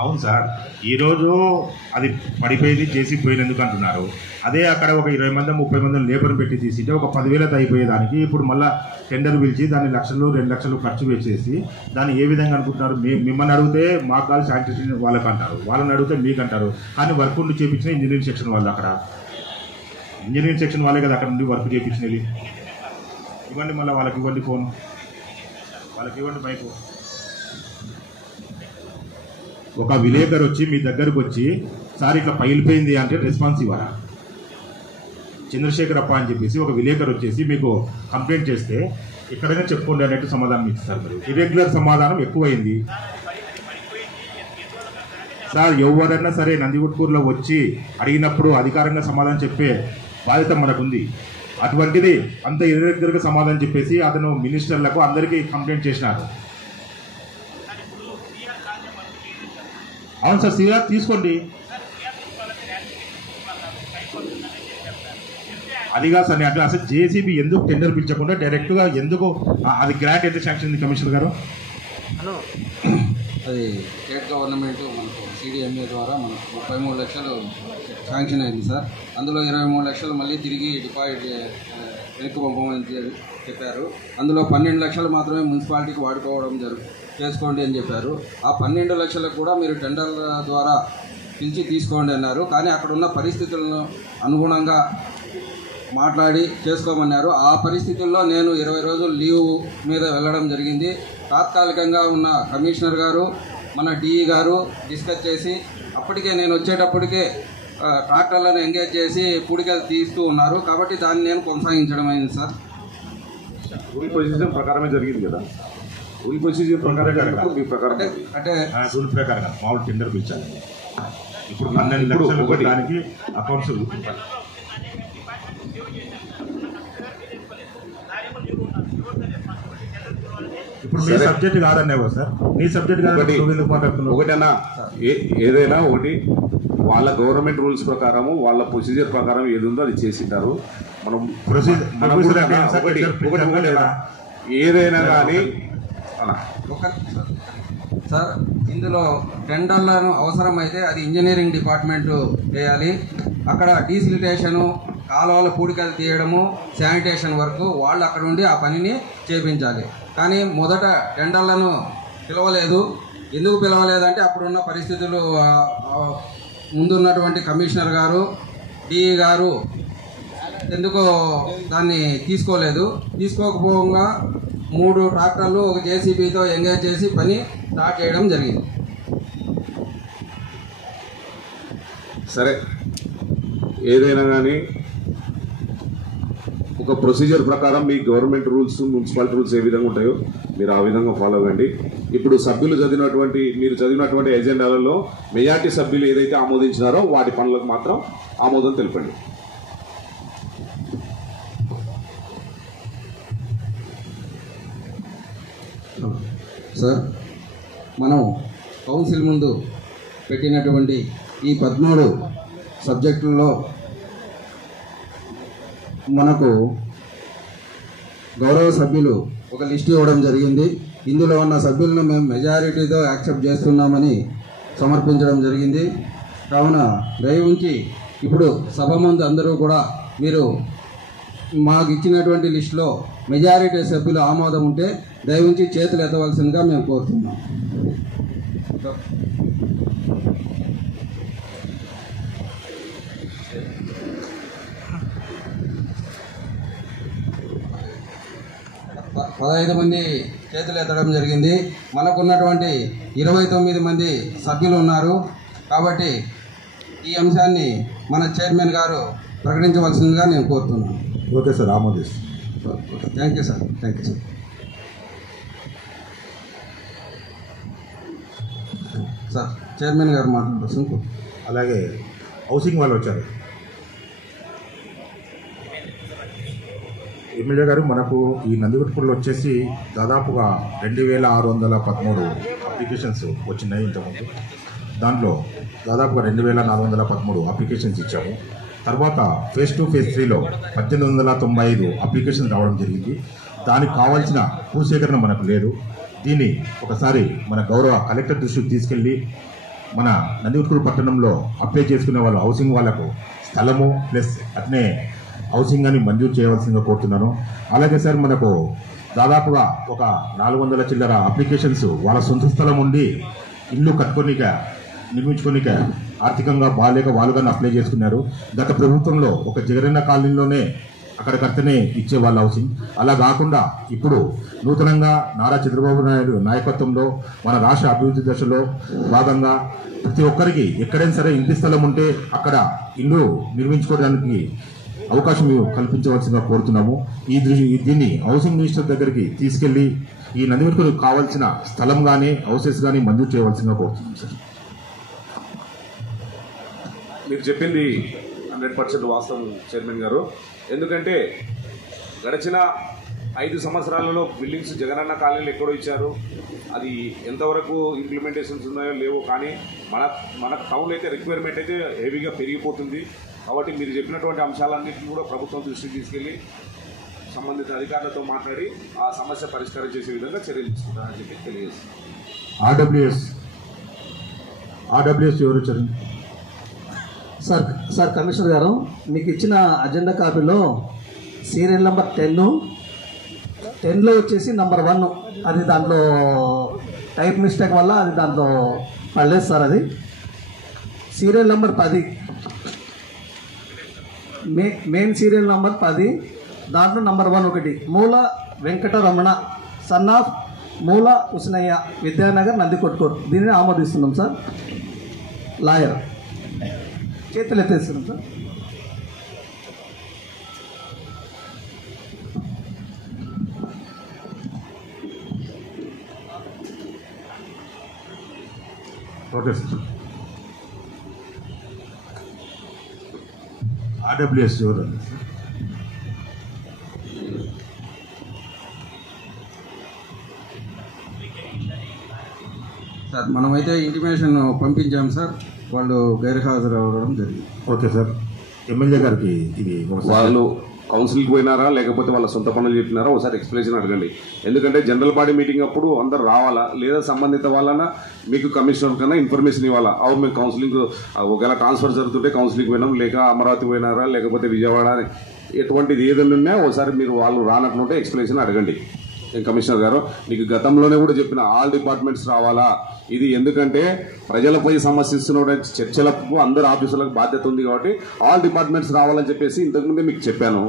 అవును సార్, ఈరోజు అది పడిపోయింది చేసి పోయినందుకు అంటున్నారు. అదే అక్కడ ఒక 20 మంది 30 మంది లేబర్ పెట్టి తీసింటే ఒక 10,000 అయిపోయేదానికి ఇప్పుడు మళ్ళీ టెండర్ పిలిచి దాన్ని లక్షలు 2 లక్షలు ఖర్చు పెట్టేసి దాన్ని ఏ విధంగా అనుకుంటున్నారు? మిమ్మల్ని అడిగితే మాకు కాదు శానిటేషన్ వాళ్ళకి అంటారు, వాళ్ళని అడిగితే మీకు అంటారు. కానీ వర్క్ ఉండి చేయించిన ఇంజనీరింగ్ సెక్షన్ వాళ్ళు, అక్కడ ఇంజనీరింగ్ సెక్షన్ వాళ్ళే కదా అక్కడ నుండి వర్క్ చేయించినది. ఇవ్వండి, మళ్ళీ వాళ్ళకి ఇవ్వండి ఫోన్, వాళ్ళకి ఇవ్వండి మైకు. ఒక విలేకరు వచ్చి మీ దగ్గరకు వచ్చి సార్ ఇట్లా పగిలిపోయింది అంటే రెస్పాన్స్ ఇవ్వరా? చంద్రశేఖర్ అప్ప అని చెప్పేసి ఒక విలేకరు వచ్చేసి మీకు కంప్లైంట్ చేస్తే ఎక్కడైనా చెప్పుకోండి అన్నట్టు సమాధానం ఇస్తారు. మీరు ఇర్రెగ్యులర్ సమాధానం ఎక్కువైంది సార్. ఎవరైనా సరే నందిగుట్కూరులో వచ్చి అడిగినప్పుడు అధికారంగా సమాధానం చెప్పే బాధ్యత మనకుంది. అటువంటిది అంత ఇర్రెగ్యులర్గా సమాధానం చెప్పేసి అతను మినిస్టర్లకు అందరికీ కంప్లైంట్ చేసినారు. అవును సార్, సీఆర్ తీసుకోండి. అదిగా సార్ అంటే అసలు జేసీబీ ఎందుకు టెండర్ పిలిచకుండా డైరెక్ట్గా ఎందుకు అది గ్రాంట్ ఎంత శాంక్షన్ ఉంది కమిషనర్ గారు? హలో, అది స్టేట్ గవర్నమెంట్ మనకు CDMA ద్వారా మనకు 33 లక్షలు శాంక్షన్ అయింది సార్. అందులో 23 లక్షలు మళ్ళీ తిరిగి డిపాజిట్ వెనక్కి పంపమని చెప్పారు. అందులో 12 లక్షలు మాత్రమే మున్సిపాలిటీకి వాడుకోవడం చేసుకోండి అని చెప్పారు. ఆ 12 లక్షలకు కూడా మీరు టెండర్ల ద్వారా పిలిచి తీసుకోండి అన్నారు. కానీ అక్కడ ఉన్న పరిస్థితులను అనుగుణంగా మాట్లాడి చేసుకోమన్నారు. ఆ పరిస్థితుల్లో నేను 20 రోజులు లీవ్ మీద వెళ్ళడం జరిగింది. తాత్కాలికంగా ఉన్న కమిషనర్ గారు మన DE గారు డిస్కస్ చేసి అప్పటికే నేను వచ్చేటప్పటికే ట్రాక్టర్లను ఎంగేజ్ చేసి పూడికలు తీస్తూ ఉన్నారు. కాబట్టి దాన్ని నేను కొనసాగించడం అయింది సార్. రూల్ పొజిషన్ ప్రకారమే జరిగింది కదా? రూల్ పొజిషన్ ప్రకారం మీ ప్రకారం అంటే రూల్ ప్రకారం మామూలు టెండర్ పిలిచాను. ఇప్పుడు 12 లక్షలు దానికి అకౌంట్స్ ఇప్పుడు మీ సబ్జెక్ట్ కాదన్నావా సార్? మీ సబ్జెక్ట్ కాదు. ఒకటేనా ఏదైనా ఒకటి వాళ్ళ గవర్నమెంట్ రూల్స్ ప్రకారము వాళ్ళ ప్రొసీజర్ ప్రకారం ఏది ఉందో అది చేసింటారు. మనం ఏదైనా కానీ సార్, ఇందులో టెండర్లను అవసరమైతే అది ఇంజనీరింగ్ డిపార్ట్మెంట్ చేయాలి. అక్కడ డీసిలిటేషను, కాలువల పూడికలు తీయడము, శానిటేషన్ వర్క్ వాళ్ళు అక్కడ ఉండి ఆ పనిని చేయించాలి. కానీ మొదట టెండర్లను పిలవలేదు. ఎందుకు పిలవలేదంటే అప్పుడున్న పరిస్థితులు, ముందున్నటువంటి కమిషనర్ గారు DE గారు ఎందుకో దాన్ని తీసుకోలేదు. తీసుకోకపోగా 3 ట్రాక్టర్లు ఒక JCBతో ఎంగేజ్ చేసి పని స్టార్ట్ చేయడం జరిగింది. సరే, ఏదైనా కానీ ఒక ప్రొసీజర్ ప్రకారం మీ గవర్నమెంట్ రూల్స్, మున్సిపాలిటీ రూల్స్ ఏ విధంగా ఉంటాయో మీరు ఆ విధంగా ఫాలో అవ్వండి. ఇప్పుడు సభ్యులు మీరు చదివినటువంటి ఎజెండాలలో మెజార్టీ సభ్యులు ఏదైతే ఆమోదించినారో వాటి పనులకు మాత్రం ఆమోదం తెలపండి. సార్, మనం కౌన్సిల్ ముందు పెట్టినటువంటి ఈ 13 సబ్జెక్టుల్లో మనకు గౌరవ సభ్యులు ఒక లిస్ట్ ఇవ్వడం జరిగింది. ఇందులో ఉన్న సభ్యులను మేము మెజారిటీతో యాక్సెప్ట్ చేస్తున్నామని సమర్పించడం జరిగింది. కావున దయవుంచి ఇప్పుడు సభ ముందు అందరూ కూడా మీరు మాకు ఇచ్చినటువంటి లిస్టులో మెజారిటీ సభ్యులు ఆమోదం ఉంటే దయవుంచి చేతులు ఎత్తవలసిందిగా మేము కోరుతున్నాం. పదహైదు మంది చేతులు ఎత్తడం జరిగింది. మనకున్నటువంటి 29 మంది సభ్యులు ఉన్నారు. కాబట్టి ఈ అంశాన్ని మన చైర్మన్ గారు ప్రకటించవలసిందిగా నేను కోరుతున్నాను. ఓకే సార్, ఆమోదిస్తాను. Thank you sir. Thank you sir. Sir, chairman గారు మాట్లాడుతున్నారు. అలాగే హౌసింగ్ వాళ్ళు వచ్చారు. ఎమ్మెల్యే గారు, మనకు ఈ నందిగుట్కూరులో వచ్చేసి దాదాపుగా 2613 అప్లికేషన్స్ వచ్చినాయి ఇంతకుముందు. దాంట్లో దాదాపుగా 2413 అప్లికేషన్స్ ఇచ్చాము. తర్వాత ఫేజ్ 2 ఫేజ్ 3లో 1895 అప్లికేషన్ రావడం జరిగింది. దానికి కావాల్సిన భూసేకరణ మనకు లేదు. దీన్ని ఒకసారి మన గౌరవ కలెక్టర్ దృష్టికి తీసుకెళ్ళి మన నందికొట్కూరు పట్టణంలో అప్లై చేసుకునే వాళ్ళు హౌసింగ్ వాళ్ళకు స్థలము ప్లస్ అట్నే హౌసింగ్ అని మంజూరు చేయవలసిందిగా కోరుతున్నాను. అలాగే సార్ మనకు దాదాపుగా ఒక 400 చిల్లర అప్లికేషన్స్ వాళ్ళ సొంత స్థలం ఉండి ఇల్లు నిర్మించుకోనిక ఆర్థికంగా బాగాలేక వాళ్ళుగా అప్లై చేసుకున్నారు. గత ప్రభుత్వంలో ఒక జగనన్న కాలనీలోనే అక్కడికక్కడనే ఇచ్చే వాళ్ళ హౌసింగ్. అలా కాకుండా ఇప్పుడు నూతనంగా నారా చంద్రబాబు నాయుడు నాయకత్వంలో మన రాష్ట్ర అభివృద్ధి దశలో భాగంగా ప్రతి ఒక్కరికి ఎక్కడైనా సరే ఇంటి స్థలం ఉంటే అక్కడ ఇల్లు నిర్మించుకోవడానికి అవకాశం కల్పించవలసిందిగా కోరుతున్నాము. దీన్ని హౌసింగ్ మినిస్టర్ దగ్గరికి తీసుకెళ్లి ఈ నందికొట్కూరు కావాల్సిన స్థలం కానీ హౌసెస్ కానీ మంజూరు చేయవలసిందిగా కోరుతున్నాం సార్. మీరు చెప్పింది 100% వాస్తవం చైర్మన్ గారు. ఎందుకంటే గడిచిన 5 సంవత్సరాలలో బిల్డింగ్స్ జగనన్న కాలనీలు ఎక్కడో ఇచ్చారు. అది ఎంతవరకు ఇంప్లిమెంటేషన్స్ ఉన్నాయో లేవో, కానీ మన టౌన్ అయితే రిక్వైర్మెంట్ అయితే హెవీగా పెరిగిపోతుంది. కాబట్టి మీరు చెప్పినటువంటి అంశాలన్నింటినీ కూడా ప్రభుత్వం దృష్టికి తీసుకెళ్లి సంబంధిత అధికారులతో మాట్లాడి ఆ సమస్య పరిష్కారం చేసే విధంగా చర్యలు తీసుకుంటారని చెప్పి తెలియజేస్తారు. ఆర్డబ్ల్యూఎస్ ఎవరు వచ్చారు సార్ కమిషనర్ గారు, మీకు ఇచ్చిన అజెండా కాపీలో సీరియల్ నెంబర్ 10లో వచ్చేసి నెంబర్ 1 అది దాంట్లో టైప్ మిస్టేక్ వల్ల అది దాంట్లో పడలేదు సార్. అది serial number 10 main serial number 10 దాంట్లో నెంబర్ 1 ఒకటి మూల వెంకటరమణ సన్ ఆఫ్ మూల హుస్నయ్య విద్యానగర్ నందికొట్కూరు. దీనిని ఆమోదిస్తున్నాం సార్. లాయర్ చేతులు ఎత్తేస్తున్నాం సార్. ఆర్డబ్ల్యూఎస్ ఎవరు సార్? మనమైతే ఇంటిమేషన్ పంపించాం సార్, వాళ్ళు గైర్హాజరు అవ్వడం జరిగింది. Okay sir. ఎమ్మెల్యే గారికి ఇది వాళ్ళు కౌన్సిల్కి పోయినారా లేకపోతే వాళ్ళ సొంత పనులు చెప్పినారా ఒకసారి ఎక్స్ప్లెనేషన్ అడగండి. ఎందుకంటే జనరల్ బాడీ మీటింగ్ అప్పుడు అందరు రావాలా, లేదా సంబంధిత వాళ్ళన మీకు కమిషనర్ కన్నా ఇన్ఫర్మేషన్ ఇవ్వాలా. అవు మేము కౌన్సిలింగ్ ఒకవేళ ట్రాన్స్ఫర్ జరుగుతుంటే కౌన్సిలింగ్ పోయినాం, లేక అమరావతి పోయినారా లేకపోతే విజయవాడ, ఎటువంటిది ఏదైనా ఉన్నా ఒకసారి మీరు వాళ్ళు రానట్లుంటే ఎక్స్ప్లెనేషన్ అడగండి. కమిషనర్ గారు, మీకు గతంలోనే కూడా చెప్పిన ఆల్ డిపార్ట్మెంట్స్ రావాలా. ఇది ఎందుకంటే ప్రజలపై సమస్యస్తున్న చర్చలకు అందరు ఆఫీసులకు బాధ్యత ఉంది కాబట్టి ఆల్ డిపార్ట్మెంట్స్ రావాలని చెప్పేసి ఇంతకుముందే మీకు చెప్పాను.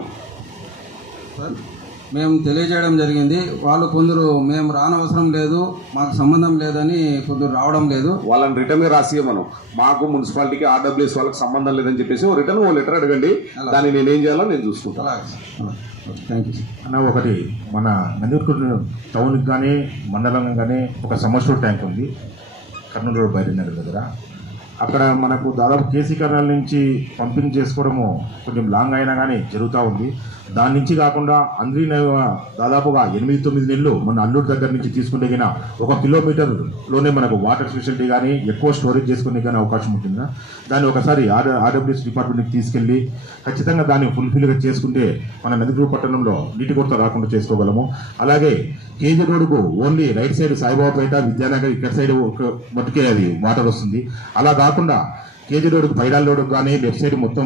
మేము తెలియజేయడం జరిగింది. వాళ్ళు కొందరు మేము రానవసరం లేదు, మాకు సంబంధం లేదని కొందరు రావడం లేదు. వాళ్ళని రిటర్న్ గా రాసి మనం మాకు మున్సిపాలిటీకి ఆర్డబ్ల్యూఎస్ వాళ్ళకి సంబంధం లేదని చెప్పేసి రిటర్న్ ఓ లెటర్ అడగండి. దాన్ని నేనేం చేయాలో నేను చూసుకుంటాను. థ్యాంక్ యూ అన్న. ఒకటి మన నందికొట్కూరు టౌన్కి కానీ మండలం కానీ ఒక సమ్మర్స్టోర్ ట్యాంక్ ఉంది కర్నూలు రోడ్ బైరీనగర్ దగ్గర. అక్కడ మనకు దాదాపు కేసీ కర్నూలు నుంచి పంపింగ్ చేసుకోవడము కొంచెం లాంగ్ అయినా కానీ జరుగుతూ ఉంది. దాని నుంచి కాకుండా దాదాపుగా 8-9 నెలలు మన అల్లూరు దగ్గర నుంచి తీసుకుంటే కన్నా 1 కిలోమీటర్లోనే మనకు వాటర్ ఫెసిలిటీ కానీ ఎక్కువ స్టోరేజ్ చేసుకునే కానీ అవకాశం ఉంటుందా? దాన్ని ఒకసారి ఆర్డబ్ల్యూఎస్ డిపార్ట్మెంట్కి తీసుకెళ్ళి ఖచ్చితంగా దాన్ని ఫుల్ఫిల్గా చేసుకుంటే మన నందికొట్కూరు పట్టణంలో నీటి కొరత రాకుండా చేసుకోగలము. అలాగే కేజీ రోడ్డుకు ఓన్లీ రైట్ సైడ్ సాయిబాబాపేట విద్యానగర్ ఇక్కడ సైడ్ మట్టుకే అది వాటర్ వస్తుంది. అలా కాకుండా కేజీ రోడ్డుకు పైడాల రోడ్డుకు కానీ లెఫ్ట్ సైడ్ మొత్తం